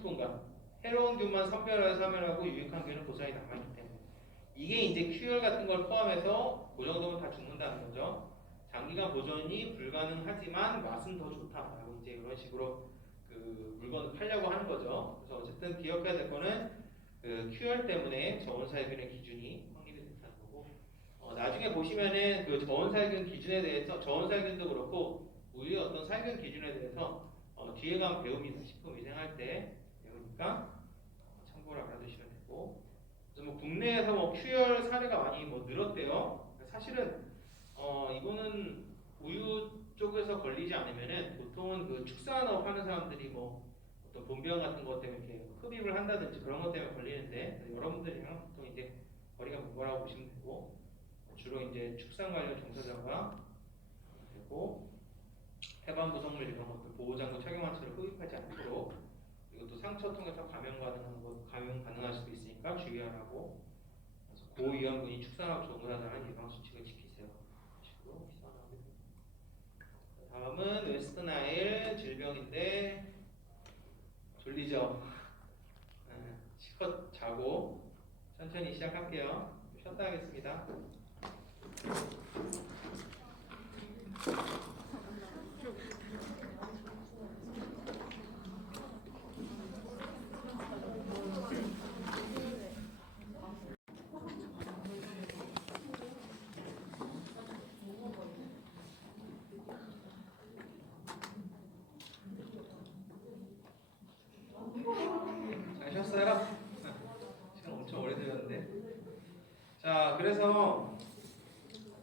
30분간 해로운 균만 선별해서 사멸하고 유익한 균은 고스란히 남아있기 때문에 이게 이제 QL 같은 걸 포함해서 그 정도면 다 죽는다는 거죠. 장기간 보존이 불가능하지만 맛은 더 좋다라고 이제 이런 식으로 그 물건을 팔려고 하는 거죠. 그래서 어쨌든 기억해야 될 거는 그 QL 때문에 저온살균의 기준이 확립이 됐다는 거고 나중에 보시면은 그 저온살균 기준에 대해서 저온살균도 그렇고 우유의 어떤 살균 기준에 대해서 뒤에 가면 배웁니다. 식품위생할 때 배우니까 참고로 알아두시면 되고 그래서 뭐 국내에서 뭐 QL 사례가 많이 뭐 늘었대요. 사실은 이거는 우유 쪽에서 걸리지 않으면은 보통은 그 축산업 하는 사람들이 뭐 어떤 본병 같은 것 때문에 이렇게 흡입을 한다든지 그런 것 때문에 걸리는데 여러분들이랑 보통 이제 거리가 먼 거라고 보시면 되고 주로 이제 축산 관련 종사자가 되고 해방 구성물 이런 것들 보호장구 착용한 채로 흡입하지 않도록 그리고 또 상처 통해서 감염 가능할 수도 있으니까 주의하라고. 그래서 고위험군이 축산업 종사자는 예방 수칙을 지키세요. 식으로 기사하고 다음은 웨스트나일 질병인데 졸리죠? 실컷 자고 천천히 시작할게요. 쉬었다 하겠습니다. 잘 쉬었어요? 시간 엄청 오래 들었는데. 자, 그래서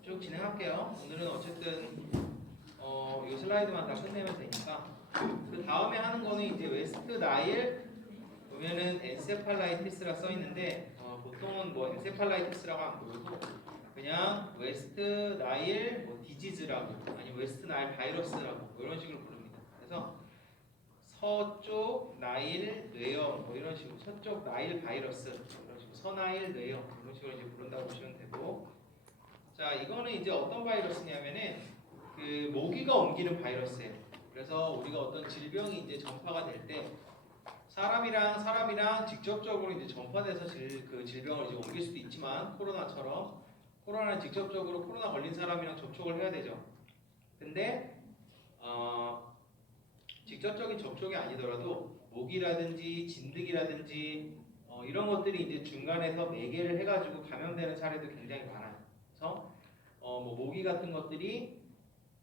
쭉 진행할게요. 오늘은 어쨌든 이 슬라이드만 다 끝내면 되니까 그 다음에 하는 거는 이제 웨스트 나일 보면은 엔세팔라이티스라 써 있는데 보통은 뭐 엔세팔라이티스라고 안 부르고 그냥 웨스트 나일 뭐 디지즈라고 아니면 웨스트 나일 바이러스라고 뭐 이런 식으로 부릅니다. 그래서 서쪽 나일 뇌염 뭐 이런 식으로 서쪽 나일 바이러스 이런 식으로 서나일 뇌염 이런 식으로 이제 부른다고 보시면 되고 자 이거는 이제 어떤 바이러스냐면은 그 모기가 옮기는 바이러스예요. 그래서 우리가 어떤 질병이 이제 전파가 될 때 사람이랑 직접적으로 이제 전파돼서 그 질병을 이제 옮길 수도 있지만 코로나처럼 코로나는 직접적으로 코로나 걸린 사람이랑 접촉을 해야 되죠. 근데 직접적인 접촉이 아니더라도 모기라든지 진드기라든지 이런 것들이 이제 중간에서 매개를 해가지고 감염되는 사례도 굉장히 많아요. 그래서 뭐 모기 같은 것들이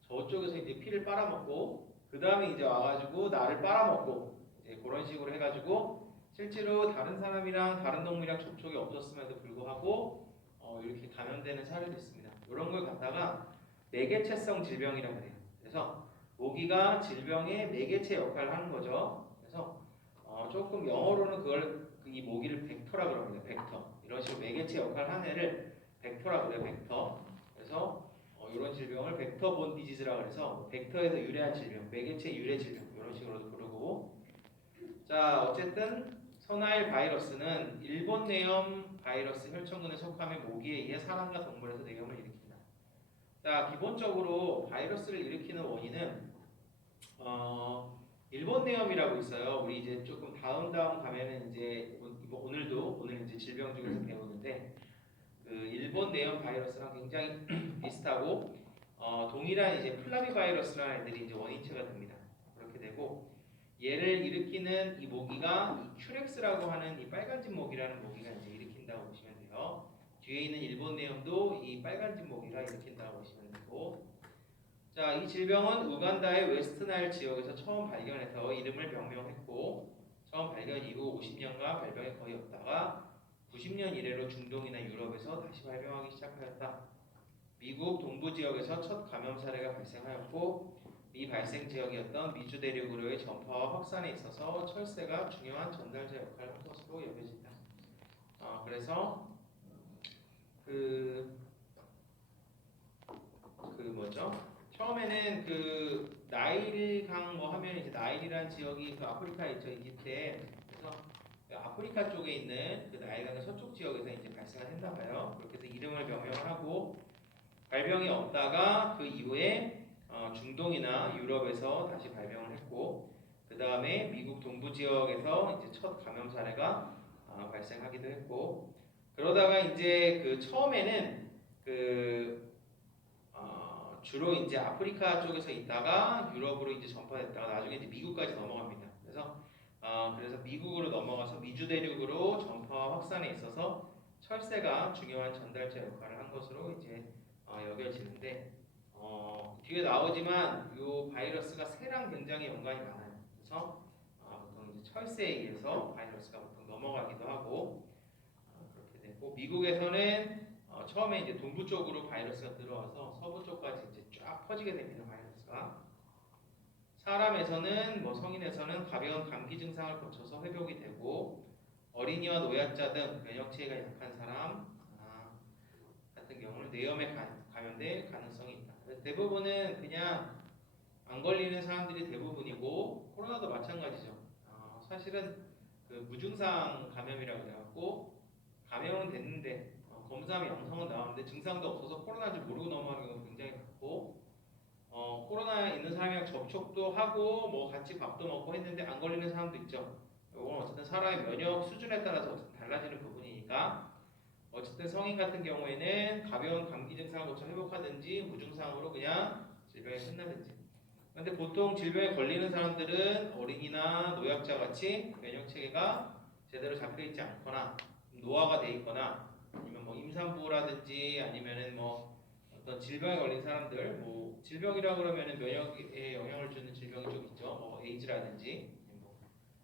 저쪽에서 이제 피를 빨아먹고 그 다음에 이제 와가지고 나를 빨아먹고 이제 그런 식으로 해가지고 실제로 다른 사람이랑 다른 동물이랑 접촉이 없었음에도 불구하고 이렇게 감염되는 사례도 있습니다. 이런 걸 갖다가 매개체성 질병이라고 해요. 그래서 모기가 질병의 매개체 역할을 하는 거죠. 그래서 조금 영어로는 그걸 이 모기를 벡터라고 합니다. 벡터. 이런 식으로 매개체 역할을 하는 애를 벡터라고 해요. 벡터. 그래서 이런 질병을 벡터본 디지즈라고 해서 벡터에서 유래한 질병, 매개체 유래 질병 이런 식으로도 부르고 자 어쨌든 서나일 바이러스는 일본 뇌염 바이러스 혈청군에 속하며 모기에 의해 사람과 동물에서 뇌염을 일으킨다. 자 기본적으로 바이러스를 일으키는 원인은 일본 뇌염이라고 있어요. 우리 이제 조금 다음 가면은 이제 오늘 이제 질병 중에서 배우는데 그 일본 뇌염 바이러스랑 굉장히 비슷하고 동일한 이제 플라비 바이러스라는 애들이 이제 원인체가 됩니다. 그렇게 되고 얘를 일으키는 이 모기가 이 큐렉스라고 하는 이 빨간집 모기라는 모기가 이제 일으킨다고 보시면 돼요. 뒤에 있는 일본 뇌염도 이 빨간집 모기가 일으킨다고 보시면 되고 자, 이 질병은 우간다의 웨스트나일 지역에서 처음 발견해서 이름을 명명했고 처음 발견 이후 50년간 발병이 거의 없다가 90년 이래로 중동이나 유럽에서 다시 발병하기 시작하였다. 미국 동부 지역에서 첫 감염 사례가 발생하였고 이 발생 지역이었던 미주 대륙으로의 전파와 확산에 있어서 철새가 중요한 전달자 역할을 한 것으로 여겨진다. 그래서 처음에는 그 나일강 뭐 하면 이제 나일이라는 지역이 그 아프리카에 있죠 이집트에. 그래서 아프리카 쪽에 있는 그 나일강의 서쪽 지역에서 이제 발생을 했나 봐요. 그렇게 해서 이름을 명명을 하고 발병이 없다가 그 이후에 중동이나 유럽에서 다시 발병을 했고 그 그 다음에 미국 동부 지역에서 이제 첫 감염 사례가 발생하기도 했고, 그러다가 이제 그 처음에는 그 주로 이제 아프리카 쪽에서 있다가 유럽으로 이제 전파됐다가 나중에 이제 미국까지 넘어갑니다. 그래서 미국으로 넘어가서 미주 대륙으로 전파 확산에 있어서 철새가 중요한 전달자 역할을 한 것으로 이제 여겨지는데, 뒤에 나오지만 이 바이러스가 새랑 굉장히 연관이 많아요. 그래서 보통 이제 철새에 의해서 바이러스가 보통 넘어가기도 하고 그렇게 되고, 미국에서는 처음에 이제 동부 쪽으로 바이러스가 들어와서 서부 쪽까지 이제 쫙 퍼지게 됩니다. 바이러스가 사람에서는 성인에서는 가벼운 감기 증상을 거쳐서 회복이 되고, 어린이와 노약자 등 면역체계가 약한 사람 같은 경우는 뇌염에 감염될 가능성이 있다. 대부분은 그냥 안 걸리는 사람들이 대부분이고, 코로나도 마찬가지죠. 사실은 그 무증상 감염이라고 해갖고 감염은 됐는데 검사하면 양성은 나왔는데 증상도 없어서 코로나인지 모르고 넘어가는 경우가 굉장히 많고, 코로나 있는 사람이랑 접촉도 하고 같이 밥도 먹고 했는데 안 걸리는 사람도 있죠. 이건 어쨌든 사람의 면역 수준에 따라서 어쨌든 달라지는 부분이니까, 어쨌든 성인 같은 경우에는 가벼운 감기 증상을 거쳐 회복하든지 무증상으로 그냥 질병이 끝나든지. 근데 보통 질병에 걸리는 사람들은 어린이나 노약자 같이 면역 체계가 제대로 잡혀 있지 않거나 노화가 돼 있거나, 아니면 임산부라든지 아니면은 어떤 질병에 걸린 사람들, 질병이라 그러면은 면역에 영향을 주는 질병이 좀 있죠. 에이즈라든지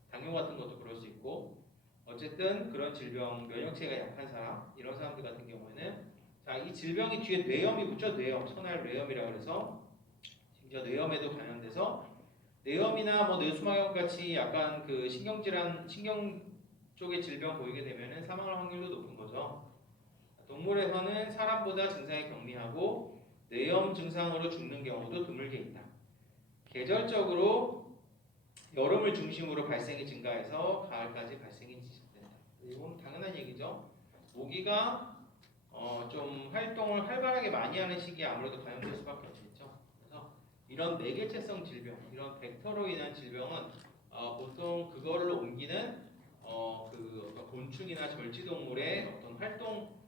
당뇨 같은 것도 그럴 수 있고, 어쨌든 그런 질병, 면역체계가 약한 사람, 이런 사람들 같은 경우에는 이 질병이 뒤에 뇌염이 붙죠. 뇌염, 선할 뇌염이라 그래서 심지어 뇌염에도 감염돼서 뇌염이나 뇌수막염 같이 약간 그 신경질환, 신경 쪽의 질병 보이게 되면은 사망할 확률도 높은 거죠. 동물에서는 사람보다 증상이 경미하고 뇌염 증상으로 죽는 경우도 드물게 있다. 계절적으로 여름을 중심으로 발생이 증가해서 가을까지 발생이 지속된다. 이건 당연한 얘기죠. 모기가 좀 활동을 활발하게 많이 하는 시기에 아무래도 감염될 수밖에 없겠죠. 그래서 이런 매개체성 질병, 이런 벡터로 인한 질병은 보통 그거를 옮기는 그 어떤 곤충이나 절지동물의 어떤 활동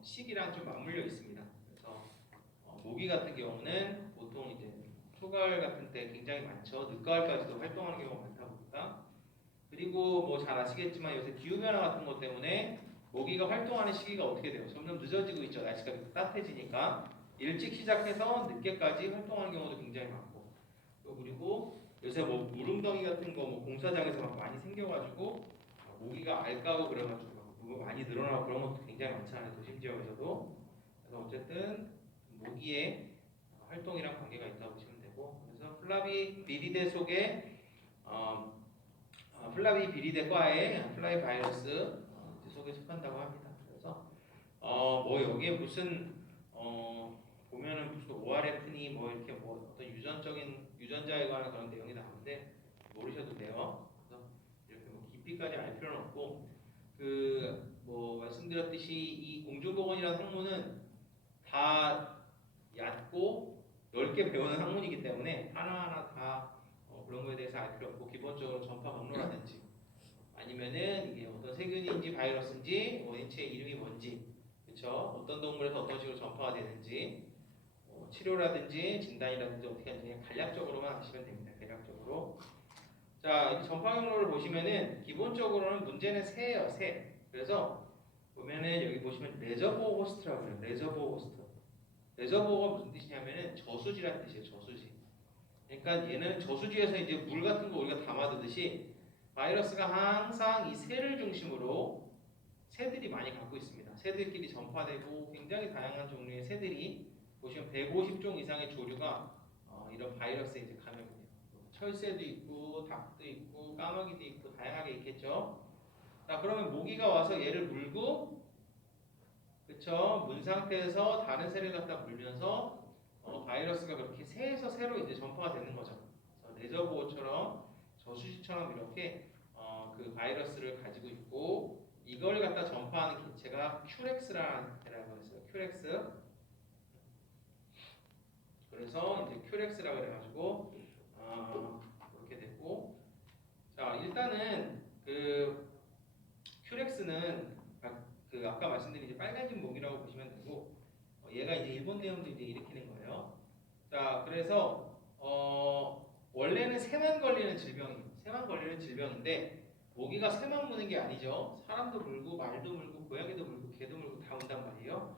시기랑 좀 맞물려 있습니다. 그래서 모기 같은 경우는 보통 이제 초가을 같은 때 굉장히 많죠. 늦가을까지도 활동하는 경우가 많다 보니까. 그리고 잘 아시겠지만 요새 기후변화 같은 것 때문에 모기가 활동하는 시기가 어떻게 돼요? 점점 늦어지고 있죠. 날씨가 따뜻해지니까 일찍 시작해서 늦게까지 활동하는 경우도 굉장히 많고, 또 그리고 요새 무릉덩이 같은 거 공사장에서 막 많이 생겨가지고 모기가 알까고 그래가지고 많이 늘어나고 그런 것도 굉장히 많잖아요. 도심 지역에서도. 그래서 어쨌든 모기의 활동이랑 관계가 있다고 보시면 되고, 그래서 플라비 비리데 속에 플라비 비리데과의 플라비 바이러스 속에 속한다고 합니다. 그래서 여기에 무슨 보면은 무슨 ORF니 이렇게 어떤 유전자에 관한 그런 내용이 나오는데 모르셔도 돼요. 그래서 이렇게 깊이까지 알 필요는 없고, 말씀드렸듯이 이 공중보건이라는 학문은 다 얕고 넓게 배우는 학문이기 때문에 하나하나 다 그런 거에 대해서 알 필요 없고, 기본적으로 전파 경로라든지 아니면은 이게 어떤 세균인지 바이러스인지 원인체의 이름이 뭔지, 그렇죠? 어떤 동물에서 어떤 식으로 전파가 되는지, 치료라든지 진단이라든지 어떻게 하는지 그냥 간략적으로만 아시면 됩니다. 대략적으로. 자, 이 전파 경로를 보시면은 기본적으로는 문제는 새예요. 새. 그래서 보면은 여기 보시면 레저보어 호스트라고 해요. 레저보어 호스트. 레저보어가 무슨 뜻이냐면은 저수지라는 뜻이에요. 저수지. 그러니까 얘는 저수지에서 이제 물 같은 거 우리가 담아두듯이 바이러스가 항상 이 새를 중심으로 새들이 많이 갖고 있습니다. 새들끼리 전파되고 굉장히 다양한 종류의 새들이 보시면 150종 이상의 조류가 이런 바이러스에 이제 감염이 돼요. 철새도 있고 닭도 있고 까마귀도 있고 다양하게 있겠죠. 자, 그러면 모기가 와서 얘를 물고, 그쵸? 문 상태에서 다른 새를 갖다 물면서 바이러스가 그렇게 새에서 새로 이제 전파가 되는 거죠. 그래서 레저보어처럼 저수지처럼 이렇게 그 바이러스를 가지고 있고, 이걸 갖다 전파하는 개체가 큐렉스라는 개라고 했어요. 큐렉스. 그래서 이제 큐렉스라고 해가지고 이렇게 됐고, 자, 일단은 그 큐렉스는 그 아까 말씀드린 이제 빨간집 목이라고 보시면 되고 얘가 이제 일본 내염도 이제 일으키는 거예요. 자, 그래서 원래는 새만 걸리는 질병이에요. 새만 걸리는 질병인데 모기가 새만 무는 게 아니죠. 사람도 물고 말도 물고 고양이도 물고 개도 물고 다 문단 말이에요.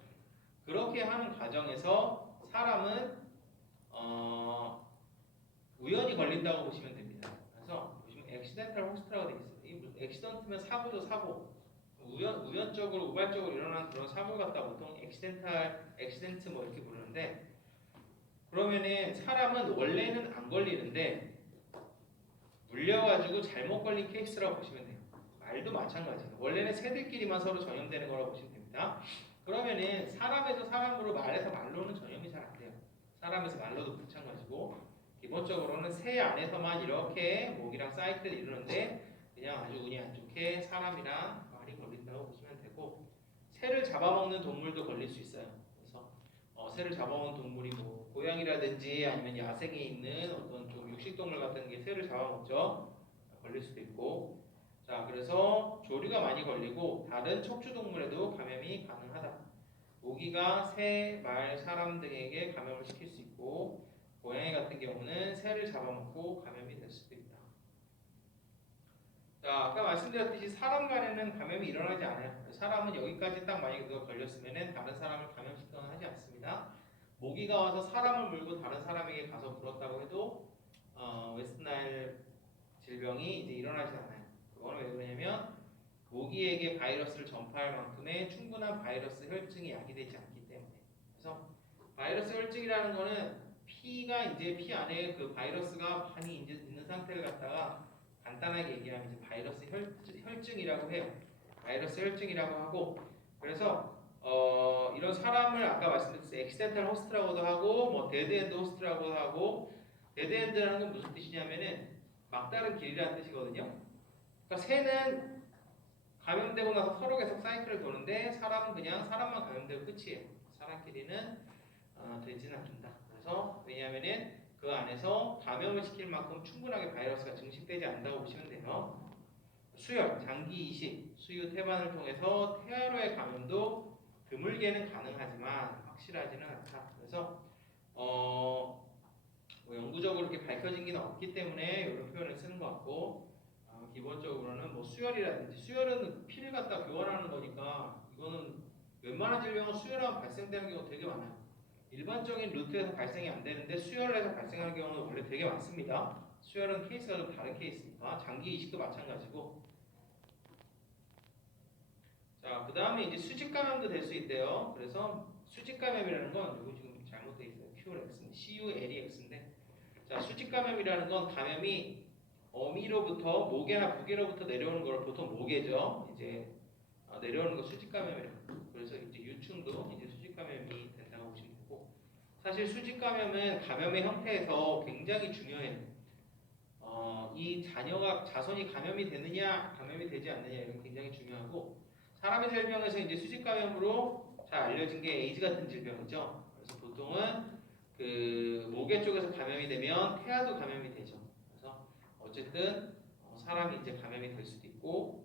그렇게 하는 과정에서 사람은 우연히 걸린다고 보시면 됩니다. 그래서 보시면 액시덴탈 호스트라고 되어 있어요. 이 액시던트면 사고죠, 사고. 우연적으로 우발적으로 일어난 그런 사고를 갖다 보통 액시덴트 뭐 이렇게 부르는데 그러면은 사람은 원래는 안 걸리는데 물려가지고 잘못 걸린 케이스라고 보시면 돼요. 말도 마찬가지예요. 원래는 새들끼리만 서로 전염되는 거라고 보시면 됩니다. 그러면은 사람에서 사람으로 말에서 말로는 전염이 잘 안 돼요. 사람에서 말로도 마찬가지고 기본적으로는 새 안에서만 이렇게 목이랑 사이클을 이루는데 그냥 아주 운이 안 좋게 사람이랑 말이 걸린다고 보시면 되고 새를 잡아먹는 동물도 걸릴 수 있어요. 그래서 새를 잡아먹는 동물이 뭐 고양이라든지 아니면 야생에 있는 어떤 좀 육식동물 같은 게 새를 잡아먹죠. 걸릴 수도 있고 자 그래서 조류가 많이 걸리고 다른 척추동물에도 감염이 가능하다. 모기가 새, 말, 사람 등에게 감염을 시킬 수 있고 고양이 같은 경우는 새를 잡아먹고 감염이 될 수도 있다. 자, 아까 말씀드렸듯이 사람 간에는 감염이 일어나지 않아요. 사람은 여기까지 딱 만약에 누가 걸렸으면은 다른 사람을 감염시키거나 하지 않습니다. 모기가 와서 사람을 물고 다른 사람에게 가서 물었다고 해도 웨스트나일 질병이 이제 일어나지 않아요. 그거는 왜 그러냐면 모기에게 바이러스를 전파할 만큼의 충분한 바이러스 혈증이 야기되지 않기 때문에. 그래서 바이러스 혈증이라는 거는 피가 이제 피 안에 그 바이러스가 많이 이제 있는 상태를 갖다가 간단하게 얘기하면 이제 바이러스 혈증이라고 해요. 바이러스 혈증이라고 하고 그래서 이런 사람을 아까 말씀드렸듯이 액시덴탈 호스트라고도 하고 뭐 데드엔드 호스트라고도 하고 데드엔드라는 건 무슨 뜻이냐면은 막다른 길이라는 뜻이거든요. 그러니까 새는 감염되고 나서 서로 계속 사이클을 도는데 사람은 그냥 사람만 감염되고 끝이에요. 사람끼리는 되지는 않는다. 그래서 왜냐하면은 그 안에서 감염을 시킬 만큼 충분하게 바이러스가 증식되지 않는다고 보시면 돼요. 수혈, 장기 이식, 수유 태반을 통해서 태아로의 감염도 드물게는 가능하지만 확실하지는 않다. 그래서 뭐 영구적으로 이렇게 밝혀진 게 없기 때문에 이런 표현을 쓰는 것 같고 기본적으로는 뭐 수혈이라든지 수혈은 피를 갖다 교환하는 거니까 이거는 웬만한 질병은 수혈하면 발생되는 경우가 되게 많아요. 일반적인 루트에서 발생이 안 되는데 수혈을 해서 발생하는 경우는 원래 되게 많습니다. 수혈은 케이스가 좀 다른 케이스니까 장기 이식도 마찬가지고 자, 그 다음에 이제 수직 감염도 될 수 있대요. 그래서 수직 감염이라는 건 이거 지금 잘못되어 있어요. CULEX인데 자, 수직 감염이라는 건 감염이 어미로부터 모계나 부계로부터 내려오는 걸 보통 모계죠. 이제 내려오는 거 수직 감염이라고. 그래서 이제 유충도 이제 수직 감염이 된다고 보시면 되고 사실 수직 감염은 감염의 형태에서 굉장히 중요해요. 이 자손이 감염이 되느냐, 감염이 되지 않느냐 이런 게 굉장히 중요하고 사람의 질병에서 이제 수직 감염으로 잘 알려진 게 에이즈 같은 질병이죠. 그래서 보통은 그 모계 쪽에서 감염이 되면 폐하도 감염이 되죠. 그래서 어쨌든 사람이 이제 감염이 될 수도 있고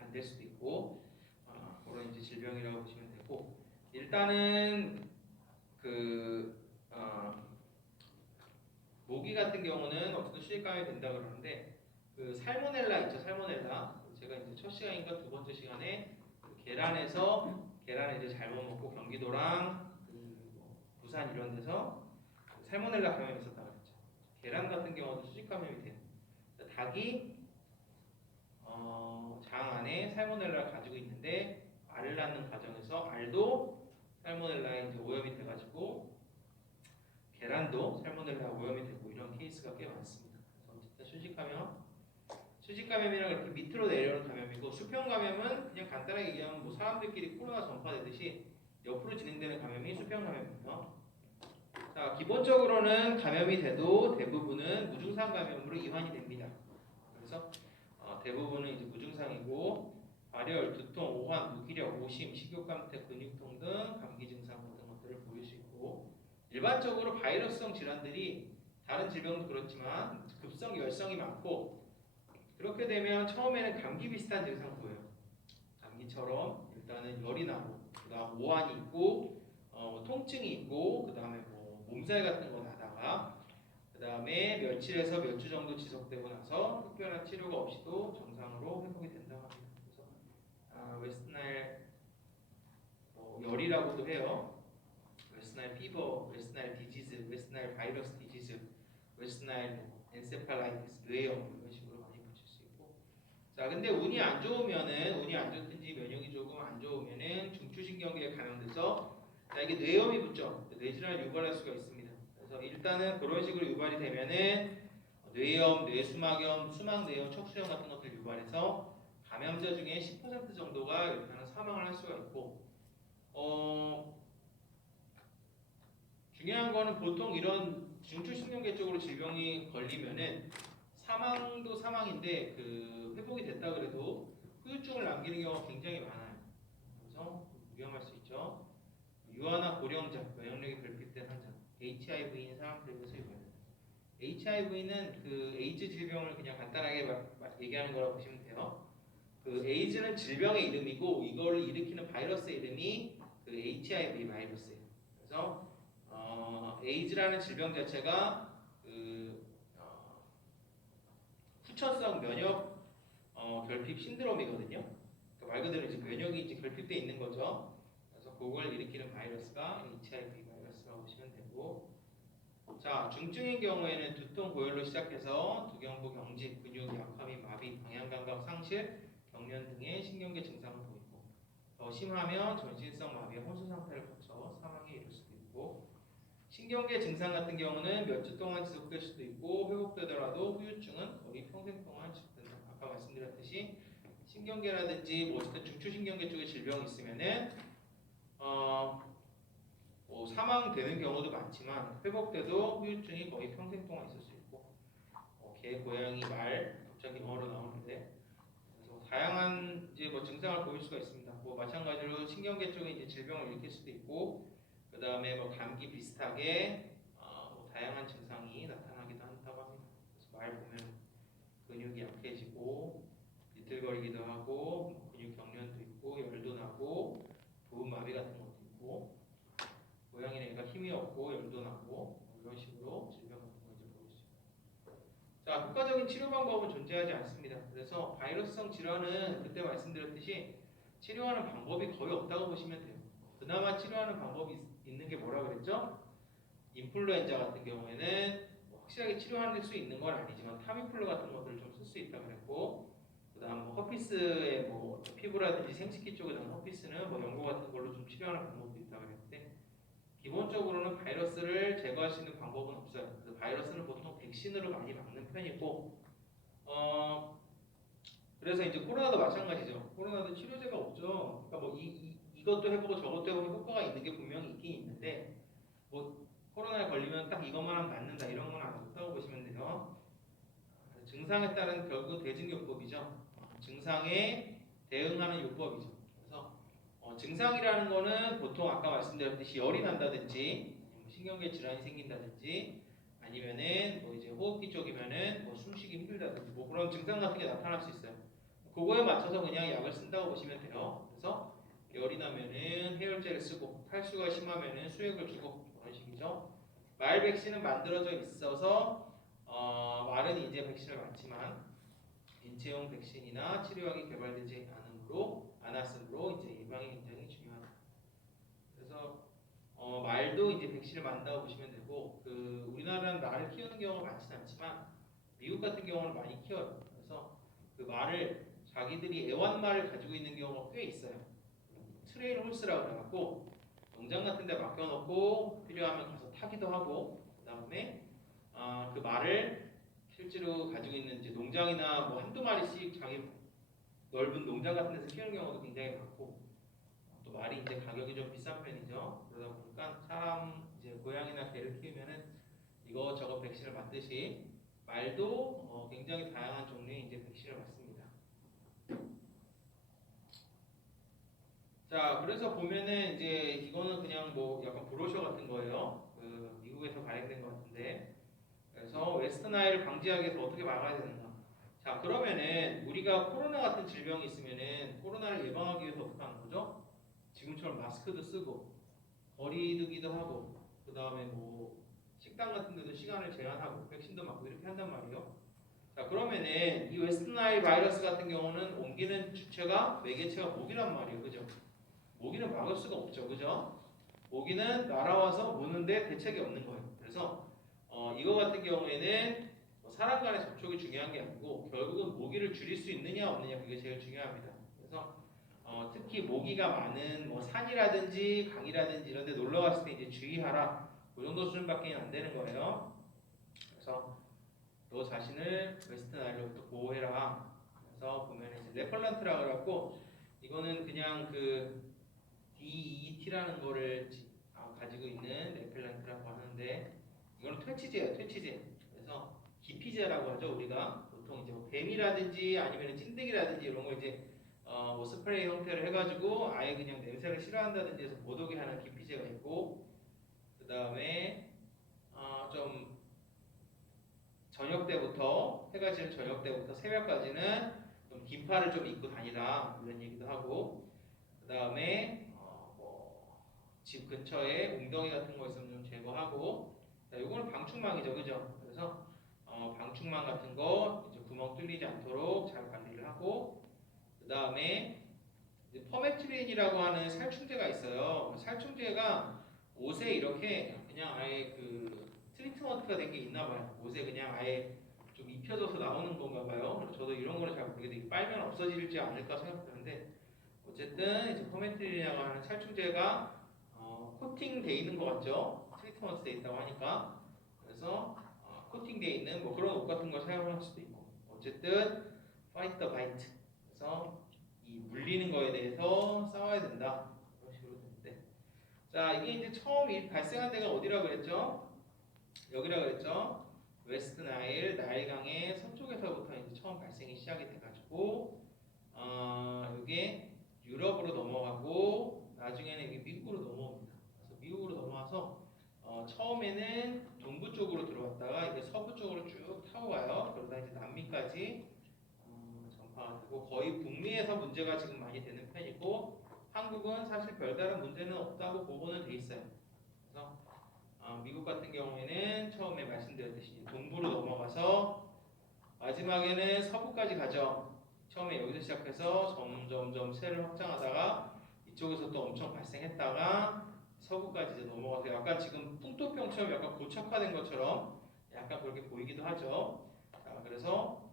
안 될 수도 있고 그런 이제 질병이라고 보시면 되고 일단은 그 모기 같은 경우는 어쨌든 수직 감염이 된다 그러는데 그 살모넬라 있죠, 살모넬라. 제가 이제 첫 시간인가 두 번째 시간에 그 계란을 이제 잘못 먹고 경기도랑 뭐 부산 이런 데서 그 살모넬라 감염이 있었다고 그랬죠. 계란 같은 경우도 수직 감염이 돼요. 닭이 장 안에 살모넬라를 가지고 있는데 알을 낳는 과정에서 알도 살모넬라에 이제 오염이 돼가지고 계란도 살모넬라 오염이 되고 이런 케이스가 꽤 많습니다. 그래서 어쨌든 수직 감염이랑 이렇게 밑으로 내려오는 감염이고 수평 감염은 그냥 간단하게 얘기하면 뭐 사람들끼리 코로나 전파되듯이 옆으로 진행되는 감염이 수평 감염이에요. 자, 기본적으로는 감염이 돼도 대부분은 무증상 감염으로 이완이 됩니다. 그래서 대부분은 이제 무증상이고 발열, 두통, 오한, 무기력, 오심, 식욕감퇴, 근육통 등 감기 증상 같은 것들을 보일 수 있고 일반적으로 바이러스성 질환들이 다른 질병도 그렇지만 급성 열성이 많고 그렇게 되면 처음에는 감기 비슷한 증상 보여요. 감기처럼 일단은 열이 나고, 그다음 오한이 있고, 통증이 있고, 그다음에 뭐 몸살 같은 거 나다가, 그다음에 며칠에서 몇 주 정도 지속되고 나서 특별한 치료가 없이도 정상으로 회복이 된다고 합니다. 그래서 웨스트나일 열이라고도 해요. 웨스트나일 피버, 웨스트나일 디지즈, 웨스트나일 바이러스 디지즈, 웨스트나일 엔세팔라이티스, 뇌염 이런 식으로 많이 붙일 수 있고. 자, 근데 운이 안 좋든지 면역이 조금 안 좋으면은 중추신경계에 감염돼서 자, 이게 뇌염이 붙죠. 뇌질환을 유발할 수가 있습니다. 그래서 일단은 그런 식으로 유발이 되면은 뇌염, 뇌수막염, 수막내염, 척수염 같은 것들 유발해서 감염자 중에 10% 정도가 일단은 사망을 할 수가 있고, 중요한 거는 보통 이런 중추신경계 쪽으로 질병이 걸리면은 사망도 사망인데 그 회복이 됐다 그래도 후유증을 남기는 경우가 굉장히 많아요. 그래서 위험할 수 있죠. 유아나 고령자, 면역력이 결핍된 환자, HIV인 사람들에게서 유발됩니다. HIV는 그 에이즈 질병을 그냥 간단하게 얘기하는 거라고 보시면 돼요. 그 에이즈는 질병의 이름이고 이걸 일으키는 바이러스의 이름이 그 HIV 바이러스예요. 그래서 에이즈라는 질병 자체가 그 후천성 면역 결핍 신드롬이거든요. 그러니까 말 그대로 이제 면역이 이제 결핍돼 있는 거죠. 그래서 그걸 일으키는 바이러스가 HIV 바이러스라고 보시면 되고, 자, 중증인 경우에는 두통, 고열로 시작해서 두경부 경직, 근육 약함이 마비, 방향 감각 상실, 경련 등의 신경계 증상을 보이고, 더 심하면 전신성 마비의 혼수 상태를 거쳐 사망에 이를 수도 있고, 신경계 증상 같은 경우는 몇 주 동안 지속될 수도 있고 회복되더라도 후유증은 거의 평생 동안 지속된다. 아까 말씀드렸듯이 신경계라든지 뭐 어쨌든 중추신경계 쪽에 질병이 있으면은 뭐 사망되는 경우도 많지만 회복돼도 후유증이 거의 평생 동안 있을 수 있고, 개, 고양이, 말 갑자기 영어로 나오는데 그래서 다양한 이제 뭐 증상을 보일 수가 있습니다. 뭐 마찬가지로 신경계 쪽에 이제 질병을 일으킬 수도 있고, 그 다음에 뭐 감기 비슷하게 뭐 다양한 증상이 나타나기도 한다고 합니다. 그래서 말 보면 근육이 약해지고 비틀거리기도 하고 뭐 근육 경련도 있고 열도 나고 부분 마비 같은 것도 있고, 고양이는 애가 힘이 없고 열도 나고 뭐 이런 식으로 질병 같은 거 이제 보일 수 있고. 자, 효과적인 치료 방법은 존재하지 않습니다. 그래서 바이러스성 질환은 그때 말씀드렸듯이 치료하는 방법이 거의 없다고 보시면 돼요. 그나마 치료하는 방법이 있는 게 뭐라 그랬죠? 인플루엔자 같은 경우에는 뭐 확실하게 치료할 수 있는 건 아니지만 타미플루 같은 것들을 좀 쓸 수 있다고 그랬고, 그다음 뭐 허피스의 뭐 피부라든지 생식기 쪽에 나온 허피스는 뭐 연고 같은 걸로 좀 치료하는 방법도 있다고 그랬는데, 기본적으로는 바이러스를 제거할 수 있는 방법은 없어요. 그래서 바이러스는 보통 백신으로 많이 막는 편이고, 그래서 이제 코로나도 마찬가지죠. 코로나도 치료제가 없죠. 그러니까 뭐 이것도 해보고 저것도 해보고 효과가 있는 게 분명히 있긴 있는데, 뭐 코로나에 걸리면 딱 이것만 하면 낫는다 이런 건 없다고 보시면 돼요. 증상에 따른 결국 대증요법이죠. 증상에 대응하는 요법이죠. 그래서 증상이라는 거는 보통 아까 말씀드렸듯이 열이 난다든지 신경계 질환이 생긴다든지 아니면은 뭐 이제 호흡기 쪽이면은 뭐 숨쉬기 힘들다든지 뭐 그런 증상 같은 게 나타날 수 있어요. 그거에 맞춰서 그냥 약을 쓴다고 보시면 돼요. 그래서 열이 나면은 해열제를 쓰고 탈수가 심하면은 수액을 주고 그런 식이죠. 말 백신은 만들어져 있어서 말은 이제 백신을 맞지만 인체용 백신이나 치료약이 개발되지 않았으므로 이제 예방이 굉장히 중요하다. 그래서 말도 이제 백신을 맞는다고 보시면 되고, 그 우리나라는 말을 키우는 경우가 많지는 않지만 미국 같은 경우는 많이 키워요. 그래서 그 말을 자기들이 애완말을 가지고 있는 경우가 꽤 있어요. 트레일 홀스라고 해갖고 농장 같은 데 맡겨놓고 필요하면 가서 타기도 하고, 그 다음에 그 말을 실제로 가지고 있는 이제 농장이나 뭐 한두 마리씩 자기 넓은 농장 같은 데서 키우는 경우도 굉장히 많고, 또 말이 이제 가격이 좀 비싼 편이죠. 그러다 보니까 사람 이제 고양이나 개를 키우면은 이거저거 백신을 맞듯이 말도 굉장히 다양한 종류의 이제 백신을 맞습니다. 자, 그래서 보면은 이제 이거는 그냥 뭐 약간 브로셔 같은 거예요. 그 미국에서 발행된 것 같은데, 그래서 웨스트나일을 방지하기 위해서 어떻게 막아야 되는가? 자, 그러면은 우리가 코로나 같은 질병이 있으면은 코로나를 예방하기 위해서 어떻게 하는 거죠? 지금처럼 마스크도 쓰고 거리두기도 하고 그 다음에 뭐 식당 같은 데도 시간을 제한하고 백신도 맞고 이렇게 한단 말이에요. 자, 그러면은 이 웨스트나일 바이러스 같은 경우는 옮기는 주체가 매개체가 모기란 말이에요. 그죠? 모기는 막을 수가 없죠. 그죠? 모기는 날아와서 무는데 대책이 없는 거예요. 그래서 이거 같은 경우에는 뭐 사람 간의 접촉이 중요한 게 아니고 결국은 모기를 줄일 수 있느냐 없느냐 그게 제일 중요합니다. 그래서 특히 모기가 많은 뭐 산이라든지 강이라든지 이런 데 놀러 갔을 때 이제 주의하라. 그 정도 수준밖에 안 되는 거예요. 그래서 너 자신을 웨스트 나일로부터 보호해라. 그래서 보면 이제 레펄런트라고 그래갖고 이거는 그냥 그 DET라는 거를 가지고 있는 레펠런트라고 하는데 이거는 퇴치제예요. 퇴치제. 그래서 기피제라고 하죠. 우리가 보통 이제 뭐 뱀이라든지 아니면 찐득이라든지 이런 거 이제 뭐 스프레이 형태를 해가지고 아예 그냥 냄새를 싫어한다든지 해서 못 오게 하는 기피제가 있고 그 다음에 좀 저녁 때부터 해가 지는 저녁 때부터 새벽까지는 좀 긴팔을 좀 입고 다니라 이런 얘기도 하고 그 다음에 집 근처에 웅덩이 같은 거 있으면 좀 제거하고 자, 요거는 방충망이죠. 그죠? 그래서 방충망 같은 거 이제 구멍 뚫리지 않도록 잘 관리를 하고 그 다음에 퍼메트린이라고 하는 살충제가 있어요. 살충제가 옷에 이렇게 그냥 아예 그 트리트먼트가 된 게 있나 봐요. 옷에 그냥 아예 좀 입혀져서 나오는 건가 봐요. 그래서 저도 이런 거를 잘 모르겠는데 빨면 없어지지 않을까 생각하는데 어쨌든 이제 퍼메트린이라고 하는 살충제가 코팅돼 있는 것 같죠? 트리트먼트 돼 있다고 하니까 그래서 코팅돼 있는 뭐 그런 옷 같은 걸 사용할 수도 있고 어쨌든 fight the bite 그래서 이 물리는 거에 대해서 싸워야 된다 이런 식으로 되는데 자 이게 이제 처음 발생한 데가 어디라 그랬죠? 여기라 그랬죠? 웨스트 나일 나일강의 서쪽에서부터 이제 처음 발생이 시작이 돼가지고 이게 유럽으로 넘어가고 나중에는 이게 미국으로 넘어옵니다. 그래서 미국으로 넘어와서 처음에는 동부 쪽으로 들어왔다가 이제 서부 쪽으로 쭉 타고 가요. 그러다 이제 남미까지 전파가 되고 거의 북미에서 문제가 지금 많이 되는 편이고 한국은 사실 별다른 문제는 없다고 보고는 돼 있어요. 그래서 미국 같은 경우에는 처음에 말씀드렸듯이 동부로 넘어가서 마지막에는 서부까지 가죠. 처음에 여기서 시작해서 점점점 세를 확장하다가 이쪽에서 또 엄청 발생했다가 서부까지 이제 넘어가서 약간 지금 풍토병처럼 약간 고착화된 것처럼 약간 그렇게 보이기도 하죠. 자, 그래서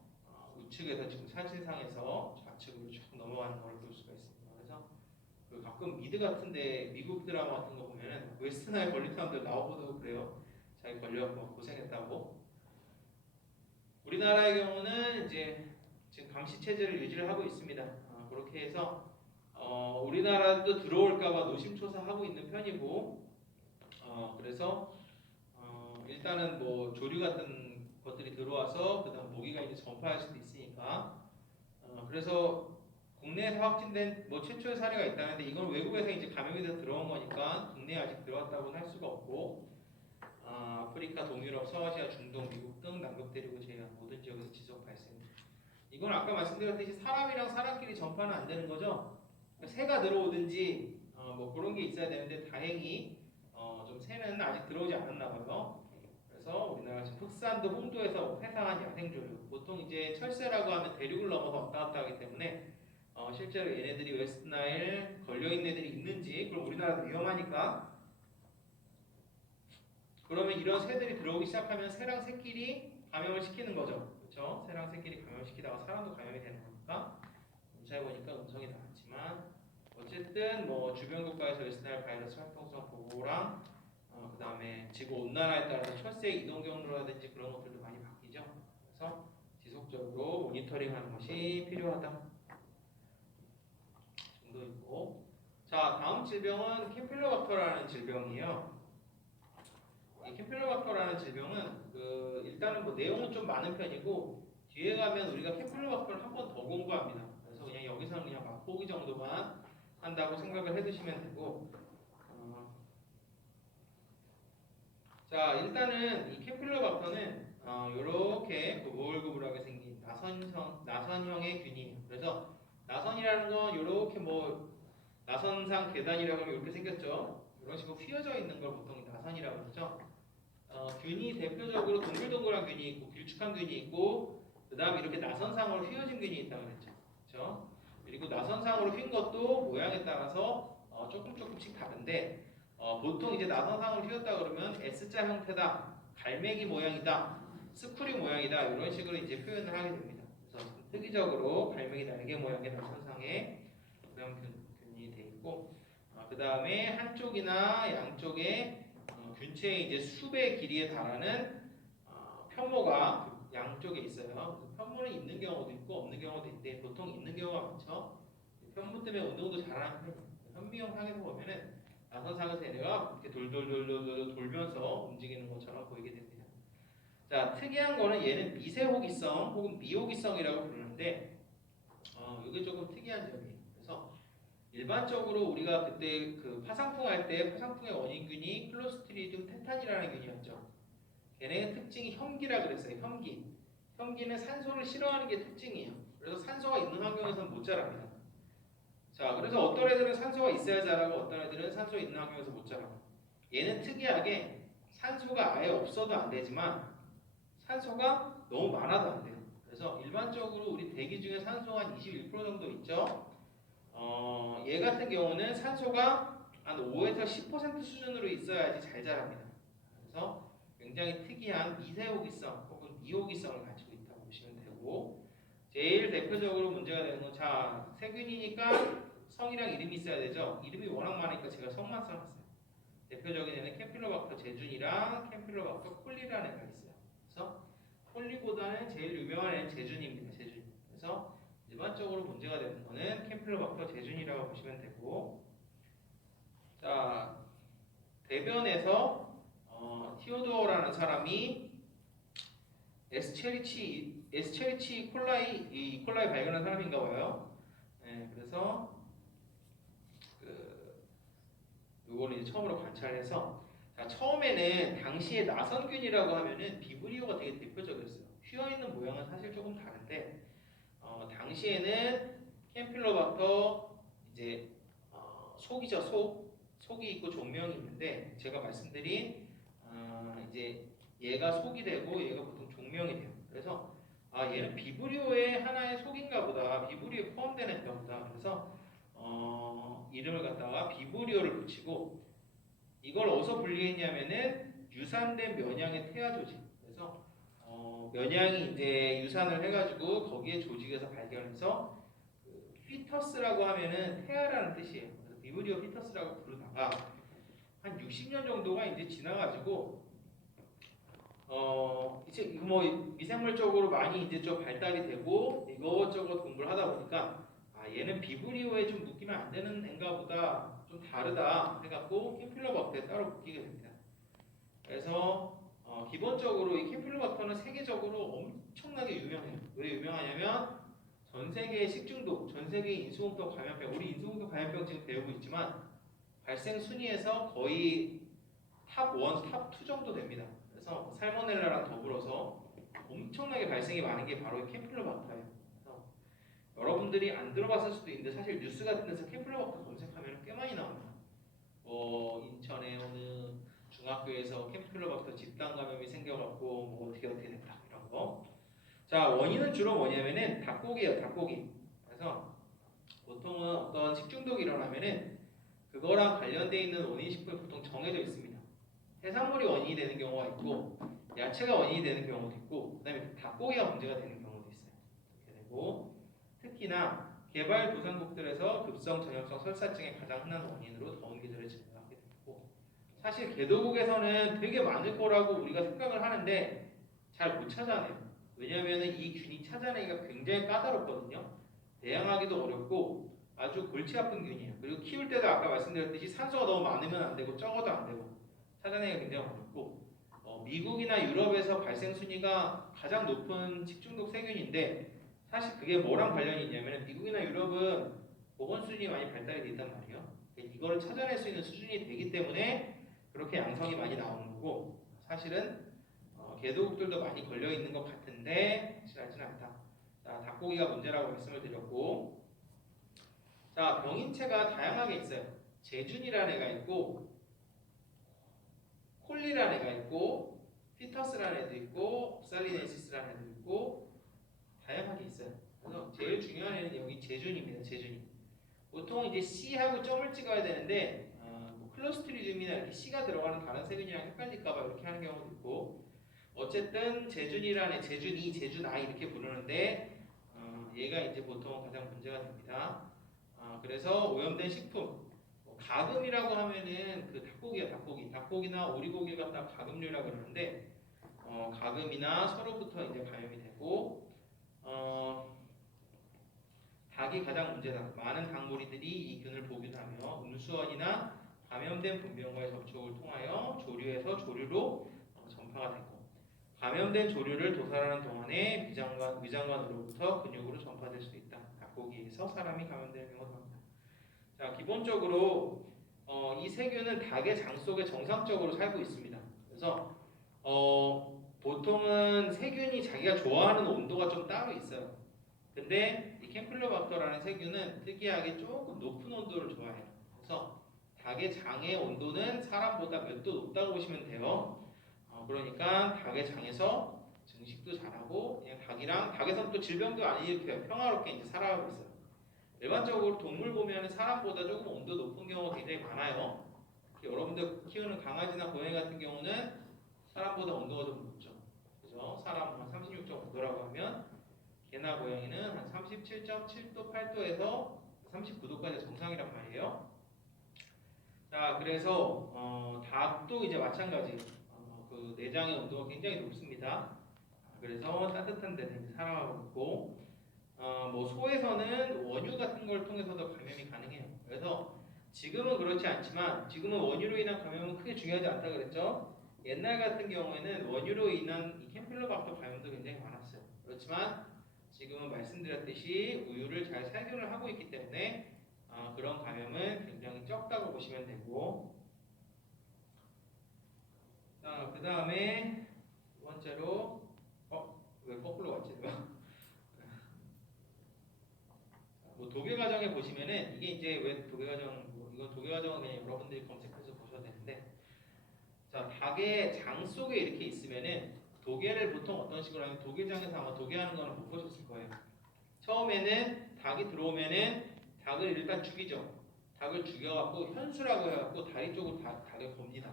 우측에서 지금 사진상에서 좌측으로 쭉 넘어가는 걸 볼 수가 있습니다. 그래서 그 가끔 미드 같은데 미국 드라마 같은 거 보면은 웨스트나일 걸린 사람들 나오고도 그래요. 자기 걸려갖고 고생했다고. 우리나라의 경우는 이제 지금 감시 체제를 유지를 하고 있습니다. 그렇게 해서 우리나라도 들어올까봐 노심초사하고 있는 편이고, 그래서 일단은 뭐 조류 같은 것들이 들어와서 그다음 모기가 이제 전파할 수도 있으니까, 그래서 국내에서 확진된 뭐 최초의 사례가 있다는데 이건 외국에서 이제 감염이 돼서 들어온 거니까 국내에 아직 들어왔다고는 할 수가 없고. 아프리카, 동유럽, 서아시아, 중동, 미국 등 남극 대륙을 제외한 모든 지역에서 지속 발생. 이건 아까 말씀드렸듯이 사람이랑 사람끼리 전파는 안 되는 거죠. 그러니까 새가 들어오든지 뭐 그런 게 있어야 되는데 다행히 좀 새는 아직 들어오지 않았나 봐요. 그래서 우리나라 지금 흑산도 홍도에서 회상한 야생조류. 보통 이제 철새라고 하면 대륙을 넘어서 왔다 갔다 하기 때문에 실제로 얘네들이 웨스트나일 걸려있는 애들이 있는지 그럼 우리나라도 위험하니까 그러면 이런 새들이 들어오기 시작하면 새랑 새끼리 감염을 시키는 거죠. 그렇죠? 새랑 새끼리 감염시키다가 사람도 감염이 되는 거니까 검사해보니까 음성이 나왔지만 어쨌든 뭐 주변 국가에서 웨스트나일 바이러스 활동성 보고랑 그 다음에 지구 온난화에 따라서 철새의 이동 경로라든지 그런 것들도 많이 바뀌죠. 그래서 지속적으로 모니터링하는 것이 필요하다 정도이고 자 다음 질병은 캠필로박터라는 질병이에요. 이 캠필로박터라는 질병은 일단은 뭐 내용은 좀 많은 편이고 뒤에 가면 우리가 캠필로박터를 한 번 더 공부합니다. 그래서 그냥 여기서는 그냥 맛보기 정도만 한다고 생각을 해두시면 되고 자 일단은 이 캠필로박터는 이렇게 구불구불하게 생긴 나선형의 균이에요. 그래서 나선이라는 건 이렇게 뭐 나선상 계단이라고 하면 이렇게 생겼죠. 이런 식으로 휘어져 있는 걸 보통 나선이라고 그러죠. 균이 대표적으로 동글동글한 균이 있고 길쭉한 균이 있고 그다음 이렇게 나선상으로 휘어진 균이 있다고 그랬죠. 그렇죠? 그리고 나선상으로 휜 것도 모양에 따라서 조금씩 다른데 보통 이제 나선상으로 휘었다 그러면 S자 형태다, 갈매기 모양이다, 스쿠리 모양이다 이런 식으로 이제 표현을 하게 됩니다. 그래서 특이적으로 갈매기 날개 모양의 나선상에 그런 균이 돼 있고 그 다음에 한쪽이나 양쪽에 균체의 이제 수배 길이에 달하는 편모가 양쪽에 있어요. 편모는 있는 경우도 있고 없는 경우도 있는데 보통 있는 경우가 많죠. 편모 때문에 운동도 잘하는 편이에요. 현미경 상에서 보면은 나선상에서 얘네가 이렇게 돌돌돌돌 돌면서 움직이는 것처럼 보이게 됩니다. 자, 특이한 거는 얘는 미세호기성 혹은 미호기성이라고 부르는데 이게 조금 특이한 점이에요. 그래서 일반적으로 우리가 그때 그 파상풍 할 때 파상풍의 원인균이 클로스트리디움 테탄이라는 균이었죠. 걔네의 특징이 혐기라 그랬어요. 혐기. 혐기는 산소를 싫어하는 게 특징이에요. 그래서 산소가 있는 환경에서는 못 자랍니다. 자, 그래서 어떤 애들은 산소가 있어야 자라고 어떤 애들은 산소 있는 환경에서 못 자라고. 얘는 특이하게 산소가 아예 없어도 안 되지만 산소가 너무 많아도 안 돼요. 그래서 일반적으로 우리 대기 중에 산소가 한 21% 정도 있죠. 얘 같은 경우는 산소가 한 5에서 10% 수준으로 있어야지 잘 자랍니다. 그래서 굉장히 특이한 미세호기성 혹은 미호기성을 가지고 있다고 보시면 되고 제일 대표적으로 문제가 되는 건 자, 세균이니까 성이랑 이름이 있어야 되죠. 이름이 워낙 많으니까 제가 성만 써놨어요. 대표적인 애는 캠필로박터 제준이랑 캠필로박터 콜리라는 애가 있어요. 그래서 콜리보다는 제일 유명한 애는 제준입니다. 제준. 그래서 일반적으로 문제가 되는 거는 캠필로박터 제준이라고 보시면 되고 자 대변에서 티오도어라는 사람이 에스체리치 콜라이 이 콜라이 발견한 사람인가 봐요. 네, 그래서 요거는 이제 처음으로 관찰해서 자, 처음에는 당시에 나선균이라고 하면은 비브리오가 되게 대표적이었어요. 휘어 있는 모양은 사실 조금 다른데 당시에는 캠필로박터 이제 속이죠. 속이 있고 종명이 있는데 제가 말씀드린 이제 얘가 속이 되고 얘가 보통 종명이 돼요. 그래서 얘는 비브리오의 하나의 속인가 보다. 비브리오에 포함되는 애인가 보다. 그래서 이름을 갖다가 비브리오를 붙이고 이걸 어디서 분리했냐면은 유산된 면양의 태아 조직. 그래서 면양이 이제 유산을 해가지고 거기에 조직에서 발견해서 그 피터스라고 하면은 태아라는 뜻이에요. 그래서 비브리오 피터스라고 부르다가 한 60년 정도가 이제 지나가지고 이제 이거 뭐 미생물적으로 많이 이제 좀 발달이 되고 이것저것 공부를 하다 보니까 얘는 비브리오에 좀 묶이면 안 되는 애인가 보다 좀 다르다 해갖고 캠필로박터에 따로 묶이게 됩니다. 그래서 기본적으로 이 캠필로박터는 세계적으로 엄청나게 유명해요. 왜 유명하냐면 전 세계의 식중독, 전 세계의 인수공통 감염병, 우리 인수공통 감염병 지금 배우고 있지만 발생 순위에서 거의 탑 1, 탑 2 정도 됩니다. 그래서 살모넬라랑 더불어서 엄청나게 발생이 많은 게 바로 캠필로박터예요. 그래서 여러분들이 안 들어봤을 수도 있는데 사실 뉴스 같은 데서 캠필로박터 검색하면 꽤 많이 나옵니다. 인천의 어느 중학교에서 캠필로박터 집단 감염이 생겨갖고 뭐 어떻게 됐다 이런 거. 자, 원인은 주로 뭐냐면은 닭고기예요. 닭고기. 그래서 보통은 어떤 식중독이 일어나면은 그거랑 관련돼 있는 원인 식품이 보통 정해져 있습니다. 해산물이 원인이 되는 경우가 있고 야채가 원인이 되는 경우도 있고 그다음에 닭고기가 문제가 되는 경우도 있어요. 이렇게 되고 특히나 개발도상국들에서 급성 전염성 설사증의 가장 흔한 원인으로 더운 계절에 증가하게 되고 사실 개도국에서는 되게 많을 거라고 우리가 생각을 하는데 잘 못 찾아내요. 왜냐하면 이 균이 찾아내기가 굉장히 까다롭거든요. 대항하기도 어렵고 아주 골치 아픈 균이에요. 그리고 키울 때도 아까 말씀드렸듯이 산소가 너무 많으면 안 되고 적어도 안 되고 찾아내기가 굉장히 어렵고 미국이나 유럽에서 발생 순위가 가장 높은 식중독 세균인데 사실 그게 뭐랑 관련이 있냐면 미국이나 유럽은 보건수준이 많이 발달이 돼 있단 말이에요. 이거를 찾아낼 수 있는 수준이 되기 때문에 그렇게 양성이 많이 나오는 거고 사실은 개도국들도 많이 걸려 있는 것 같은데 확실하지는 않다. 자, 닭고기가 문제라고 말씀을 드렸고, 자, 병인체가 다양하게 있어요. 제준이라는 애가 있고, 콜리라는 애가 있고, 피터스라는 애도 있고, 옵살리네시스라는 애도 있고, 다양하게 있어요. 그래서 제일 중요한 애는 여기 제준입니다. 제준이. 보통 이제 C하고 점을 찍어야 되는데, 뭐 클로스트리dium이나 이렇게 C가 들어가는 다른 세균이랑 헷갈릴까봐 이렇게 하는 경우도 있고, 어쨌든 제준이라는 애, 제준이, 제준I 이렇게 부르는데, 얘가 이제 보통 가장 문제가 됩니다. 그래서 오염된 식품, 가금이라고 하면은 그 닭고기야, 닭고기. 닭고기나 오리고기를 갖다 가금류라고 그러는데, 가금이나 서로부터 이제 감염이 되고, 닭이 가장 문제다. 많은 닭무리들이 이 균을 보기도 하며 음수원이나 감염된 분변과의 접촉을 통하여 조류에서 조류로 전파가 되고, 감염된 조류를 도살하는 동안에 위장관으로부터 근육으로 전파될 수도 있다. 닭고기에서 사람이 감염되는 경우가 많다. 자, 기본적으로 이 세균은 닭의 장 속에 정상적으로 살고 있습니다. 그래서 보통은 세균이 자기가 좋아하는 온도가 좀 따로 있어요. 근데 이 캠필로박터라는 세균은 특이하게 조금 높은 온도를 좋아해요. 그래서 닭의 장의 온도는 사람보다 몇 도 높다고 보시면 돼요. 그러니까 닭의 장에서 증식도 잘하고 그냥 닭에서는 또 질병도 안 일으켜요. 평화롭게 이제 살아가고 있어요. 일반적으로 동물 보면 사람보다 조금 온도 높은 경우가 굉장히 많아요. 여러분들 키우는 강아지나 고양이 같은 경우는 사람보다 온도가 좀 높죠. 그죠? 사람 한 36.5도라고 하면 개나 고양이는 한 37.7도, 8도에서 39도까지 정상이란 말이에요. 자, 그래서 닭도 이제 마찬가지. 그 내장의 온도가 굉장히 높습니다. 그래서 따뜻한 데는 살아가고 있고, 뭐 소에서는 원유 같은 걸 통해서도 감염이 가능해요. 그래서 지금은 그렇지 않지만 지금은 원유로 인한 감염은 크게 중요하지 않다 그랬죠. 옛날 같은 경우에는 원유로 인한 이 캠필로박터 감염도 굉장히 많았어요. 그렇지만 지금은 말씀드렸듯이 우유를 잘 살균을 하고 있기 때문에 그런 감염은 굉장히 적다고 보시면 되고, 자, 그 다음에 두 번째로 왜 거꾸로 왔지? 뭐 독일 과정에 보시면은 이게 이제 왜 독일 과정, 이건 독일 과정은 그냥 여러분들이 검색해서 보셔도 되는데, 자, 닭의 장 속에 이렇게 있으면은 독일을 보통 어떤 식으로 하면 독일장에서 아마 독일하는 거는 못 보셨을 거예요. 처음에는 닭이 들어오면은 닭을 일단 죽이죠. 닭을 죽여갖고 현수라고 해갖고 다리 쪽으로 닭을 겁니다.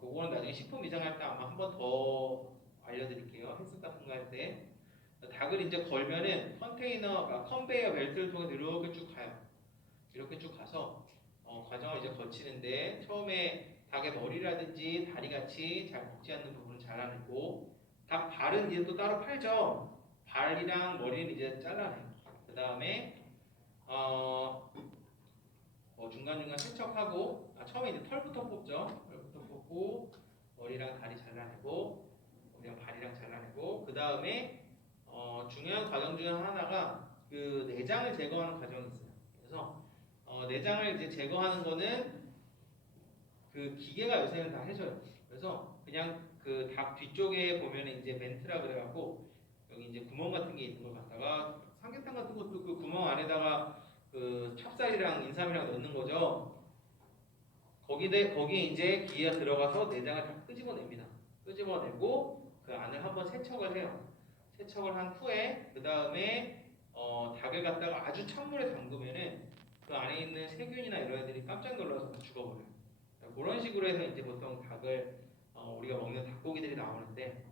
그거는 나중에 식품 위생할 때 아마 한 번 더 알려드릴게요. 헬스 같은 거 할 때. 닭을 이제 걸면은 컨베이어 벨트를 통해 이렇게 쭉 가요. 이렇게 쭉 가서 과정을 이제 거치는데 처음에 닭의 머리라든지 다리 같이 잘 먹지 않는 부분을 잘라내고, 닭 발은 이제 또 따로 팔죠. 발이랑 머리는 이제 잘라내요. 그 다음에 중간중간 세척하고, 처음에 이제 털부터 뽑죠. 털부터 뽑고 머리랑 다리 잘라내고 머리랑 발이랑 잘라내고, 그 다음에 중요한 과정 중에 하나가 그 내장을 제거하는 과정이 있어요. 그래서 내장을 이제 제거하는 거는 그 기계가 요새는 다 해줘요. 그래서 그냥 그 닭 뒤쪽에 보면 이제 멘트라 그래갖고 여기 이제 구멍 같은 게 있는 걸 갖다가 삼계탕 같은 것도 그 구멍 안에다가 그 찹쌀이랑 인삼이랑 넣는 거죠. 거기에 이제 기계가 들어가서 내장을 다 끄집어냅니다. 끄집어내고 그 안을 한번 세척을 해요. 세척을 한 후에 그 다음에 닭을 갖다가 아주 찬물에 담그면은 그 안에 있는 세균이나 이런 애들이 깜짝 놀라서 죽어버려요. 그런 식으로 해서 이제 보통 닭을 우리가 먹는 닭고기들이 나오는데,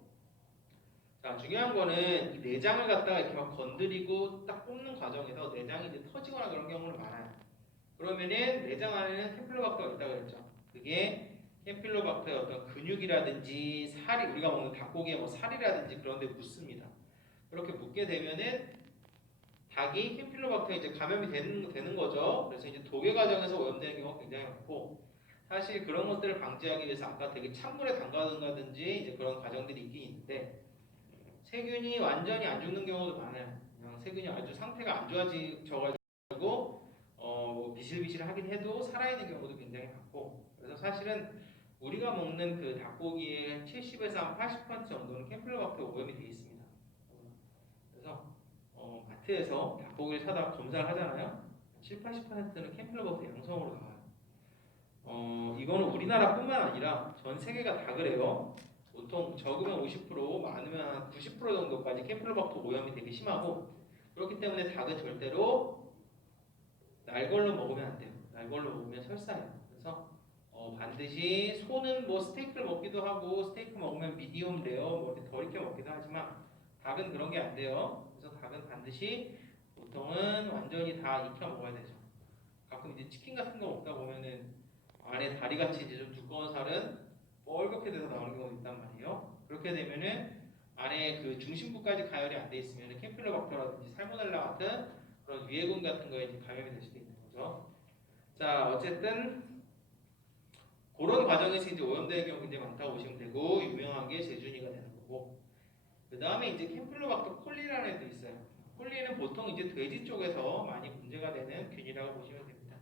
자, 중요한 거는 이 내장을 갖다가 이렇게 막 건드리고 딱 뽑는 과정에서 내장이 이제 터지거나 그런 경우는 많아요. 그러면은 내장 안에는 캠필로박터가 있다고 그랬죠. 그게 캠필로박터의 어떤 근육이라든지 살이, 우리가 먹는 닭고기의 뭐 살이라든지 그런 데 묻습니다. 그렇게 묻게 되면은 닭이 캠필로박터에 이제 감염이 되는 거죠. 그래서 이제 독일 과정에서 오염되는 경우가 굉장히 많고, 사실 그런 것들을 방지하기 위해서 아까 되게 찬물에 담가둔다든지 이제 그런 과정들이 있긴 있는데, 세균이 완전히 안 죽는 경우도 많아요. 그냥 세균이 아주 상태가 안 좋아져가지고 뭐 비실비실하긴 해도 살아있는 경우도 굉장히 많고, 그래서 사실은 우리가 먹는 그 닭고기의 70에서 한 80% 정도는 캠필로박터 오염이 되어 있습니다. 그래서 마트에서 닭고기를 사다 검사를 하잖아요. 7, 80%는 캠플러버터 양성으로 나와요. 이거는 우리나라뿐만 아니라 전 세계가 다 그래요. 보통 적으면 50%, 많으면 한 90% 정도까지 캠플러박터 오염이 되게 심하고, 그렇기 때문에 닭은 절대로 날 걸로 먹으면 안 돼요. 날 걸로 먹으면 설사예요. 그래서 반드시 소는 뭐 스테이크를 먹기도 하고, 스테이크 먹으면 미디움 레어 뭐 이렇게 덜 익게 먹기도 하지만 닭은 그런 게 안 돼요. 그래서 닭은 반드시 보통은 완전히 다 익혀 먹어야 되죠. 가끔 이제 치킨 같은 거 먹다 보면은 안에 다리같이 이제 좀 두꺼운 살은 뻘겋게 돼서 나오는 경우도 있단 말이에요. 그렇게 되면은 안에 그 중심부까지 가열이 안 돼 있으면 캠필로박터라든지 살모넬라 같은 그런 유해균 같은 거에 이제 감염이 될 수도 있는 거죠. 자, 어쨌든 그런 과정에서 이제 오염되는 경우 굉장히 많다고 보시면 되고, 유명한 게 제준이가 되는 거고, 그 다음에 이제 캠필로박터 콜리라는 애도 있어요. 콜리는 보통 이제 돼지 쪽에서 많이 문제가 되는 균이라고 보시면 됩니다.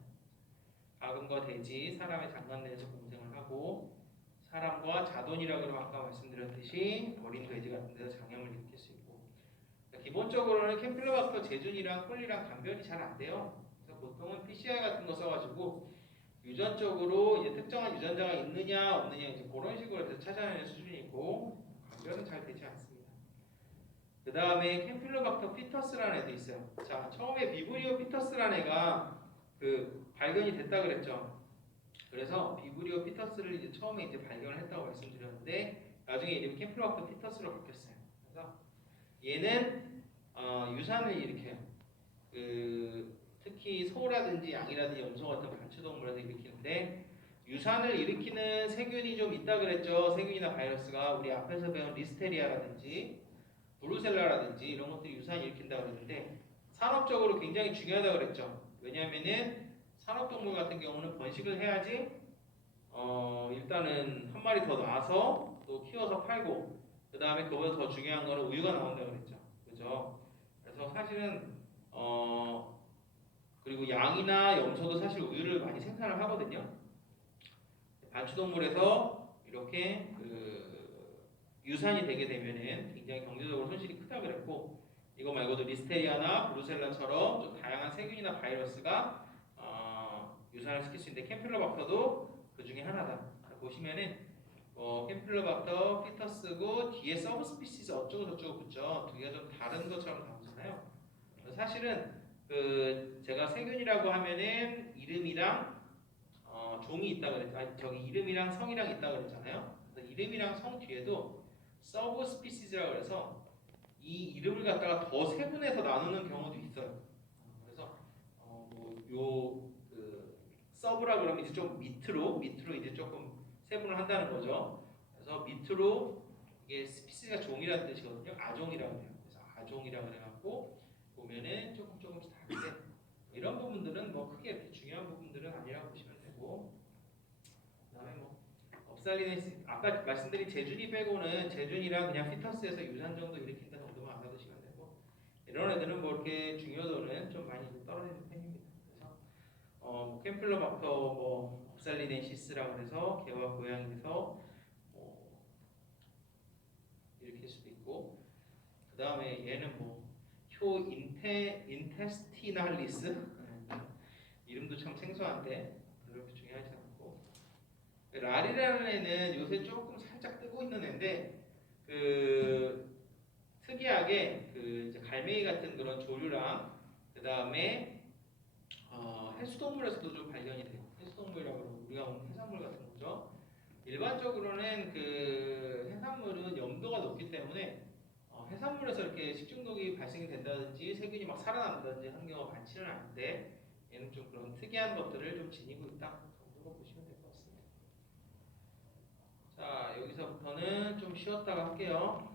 가금과 돼지, 사람의 장관 내에서 공생을 하고, 사람과 자돈이라고 아까 말씀드렸듯이 어린 돼지 같은 데서 장염을 일으킬 수 있고, 기본적으로는 캠필로박터 제준이랑 콜리랑 감별이 잘 안 돼요. 그래서 보통은 PCR 같은 거 써가지고 유전적으로 이제 특정한 유전자가 있느냐 없느냐 이제 그런 식으로 해서 찾아내는 수준이고, 감별은 잘 되지 않습니다. 그 다음에 캠필로박터 피터스라는 애도 있어요. 자, 처음에 비브리오 피터스라는 애가 그 발견이 됐다 그랬죠. 그래서 비브리오 피터스를 이제 처음에 이제 발견을 했다고 말씀드렸는데, 나중에 이름이 캠필로박터 피터스로 바뀌었어요. 그래서 얘는 유산을 일으켜요. 특히 소라든지 양이라든지 염소 같은 반추동물에서 일으키는데, 유산을 일으키는 세균이 좀 있다 그랬죠. 세균이나 바이러스가 우리 앞에서 배운 리스테리아라든지 브루셀라라든지 이런 것들이 유산을 일으킨다 그랬는데, 산업적으로 굉장히 중요하다 그랬죠. 왜냐하면은 산업동물 같은 경우는 번식을 해야지 일단은 한 마리 더 낳아서 또 키워서 팔고, 그 다음에 그거보다 더 중요한 거는 우유가 나온다 그랬죠. 그죠? 그래서 사실은 그리고 양이나 염소도 사실 우유를 많이 생산을 하거든요. 반추동물에서 이렇게 유산이 되게 되면은 굉장히 경제적으로 손실이 크다 그랬고, 이거 말고도 리스테리아나 브루셀라처럼 좀 다양한 세균이나 바이러스가 유산을 시킬 수 있는데, 캠필로박터도 그 중에 하나다. 보시면은 캠필로박터 피터스고 뒤에 서브스피시스 어쩌고 저쩌고 붙죠. 두 개가 좀 다른 것처럼 나오잖아요. 사실은 제가 세균이라고 하면은 이름이랑 종이 있다 그랬죠. 아니, 저기 이름이랑 성이랑 있다 그랬잖아요. 그래서 이름이랑 성 뒤에도 서브스피시스라고 해서 이 이름을 갖다가 더 세분해서 나누는 경우도 있어요. 그래서 서브라 그러면 이제 좀 밑으로 이제 조금 세분을 한다는 거죠. 그래서 밑으로 이게 스피시가 종이라는 뜻이거든요. 아종이라고 해요. 그래서 아종이라고 해갖고 보면은 조금씩 다른데, 이런 부분들은 뭐 크게 이렇게 중요한 부분들은 아니라고 보시면 되고, 그다음에 뭐 업살리네시 아까 말씀드린 제준이 빼고는 제준이랑 그냥 피터스에서 유산 정도 일으킨다 정도만 알아두시면 되고, 이런 애들은 뭐 이렇게 중요도는 좀 많이 떨어지는 편입니다. 그래서 캠플로박터 업살리네시스라고 해서 개와 고양이에서 일으킬 수도 있고, 그 다음에 얘는 효 인테스티날리스 이름도 참 생소한데 그렇게 중요하지 않고, 라리라는 애는 요새 조금 살짝 뜨고 있는 애인데, 특이하게 이제 갈매기 같은 그런 조류랑 그 다음에 해수동물에서도 좀 발견이 돼요. 해수동물이라고 그러면 우리가 먹는 해산물 같은 거죠. 일반적으로는 해산물은 염도가 높기 때문에 해산물에서 이렇게 식중독이 발생이 된다든지 세균이 막 살아난다든지 하는 경우가 많지는 않은데, 얘는 좀 그런 특이한 것들을 좀 지니고 있다 정도로 보시면 될 것 같습니다. 자, 여기서부터는 좀 쉬었다가 할게요.